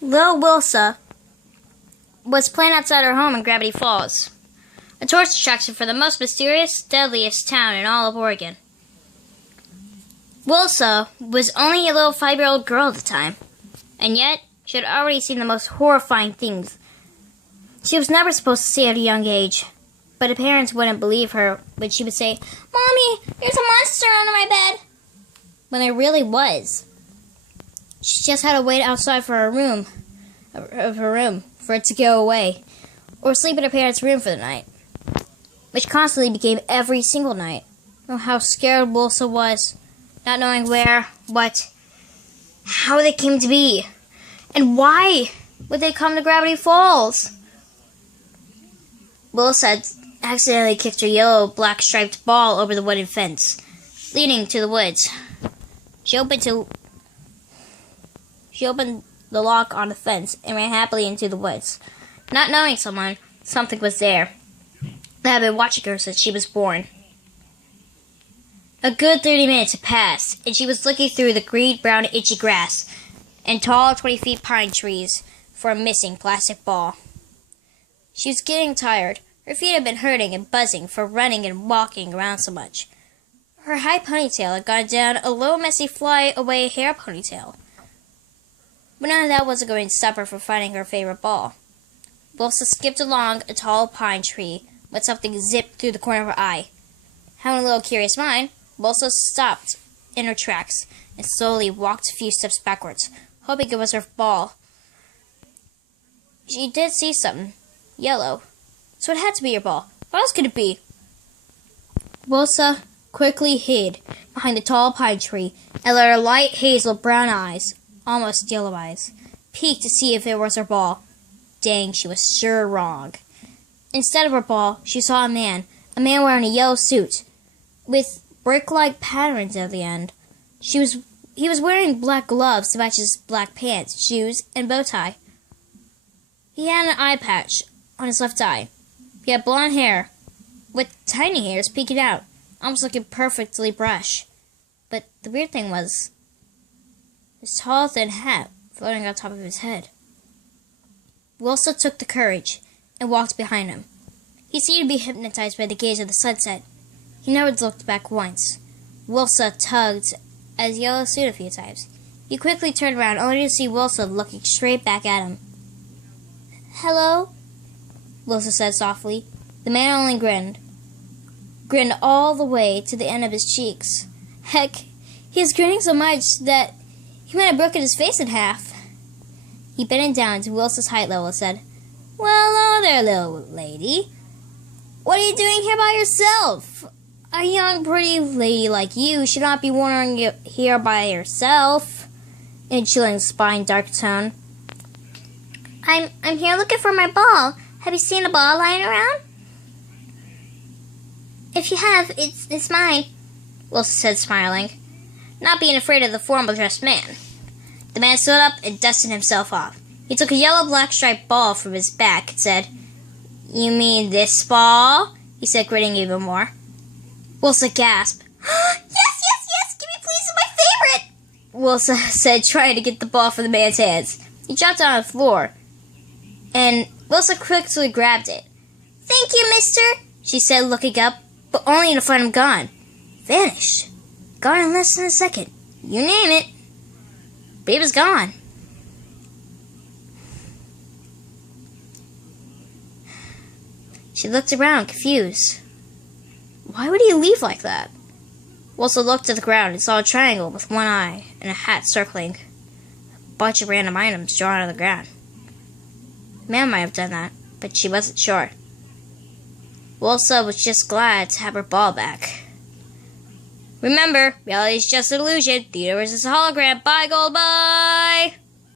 Little Wilsa was playing outside her home in Gravity Falls, a tourist attraction for the most mysterious, deadliest town in all of Oregon. Wilsa was only a little 5-year-old girl at the time, and yet she had already seen the most horrifying things she was never supposed to see at a young age. But her parents wouldn't believe her when she would say, "Mommy, there's a monster under my bed," when there really was. She just had to wait outside for her room for it to go away, or sleep in her parents' room for the night, which constantly became every single night. Oh, how scared Wilsa was, not knowing where, what, how they came to be, and why would they come to Gravity Falls. Wilsa had accidentally kicked her yellow black striped ball over the wooden fence leading to the woods. She opened the lock on the fence and ran happily into the woods, not knowing something was there that had been watching her since she was born. A good 30 minutes had passed, and she was looking through the green, brown, itchy grass and tall 20-feet pine trees for a missing plastic ball. She was getting tired. Her feet had been hurting and buzzing from running and walking around so much. Her high ponytail had gone down a low, messy, fly-away hair ponytail. But none of that wasn't going to stop her from finding her favorite ball. Wilsa skipped along a tall pine tree when something zipped through the corner of her eye. Having a little curious mind, Wilsa stopped in her tracks and slowly walked a few steps backwards, hoping it was her ball. She did see something. Yellow. So it had to be your ball. What else could it be? Wilsa quickly hid behind the tall pine tree and let her light hazel brown eyes, almost yellow eyes, peek to see if it was her ball. Dang, she was sure wrong. Instead of her ball, she saw a man wearing a yellow suit with brick-like patterns at the end. He was wearing black gloves to match his black pants, shoes, and bow tie. He had an eye patch on his left eye. He had blonde hair, with tiny hairs peeking out, almost looking perfectly brushed. But the weird thing was his tall, thin hat floating on top of his head. Wilsa took the courage and walked behind him. He seemed to be hypnotized by the gaze of the sunset. He never looked back once. Wilsa tugged at his yellow suit a few times. He quickly turned around only to see Wilsa looking straight back at him. "Hello?" Wilsa said softly. The man only grinned all the way to the end of his cheeks. Heck, he was grinning so much that he might have broken his face in half. He bent down to Wilsa's height level and said, "Well, hello there, little lady. What are you doing here by yourself? A young, pretty lady like you should not be wandering here by yourself," in a chilling, spine dark tone. I'm here looking for my ball. Have you seen a ball lying around?" "If you have, it's mine," Wilsa said, smiling, not being afraid of the formal-dressed man. The man stood up and dusted himself off. He took a yellow-black striped ball from his back and said, "You mean this ball?" he said, grinning even more. Wilsa gasped. Yes, give me please, it's my favorite!" Wilsa said, trying to get the ball from the man's hands. He dropped it on the floor, and Wilsa quickly grabbed it. "Thank you, mister," she said, looking up, but only to find him gone. Vanished. Gone in less than a second. You name it. But he was gone. She looked around, confused. Why would he leave like that? Wilsa looked at the ground and saw a triangle with one eye and a hat circling. A bunch of random items drawn on the ground. The man might have done that, but she wasn't sure. Wilsa was just glad to have her ball back. Remember, reality is just an illusion. The universe is a hologram. Bye, Goldbug!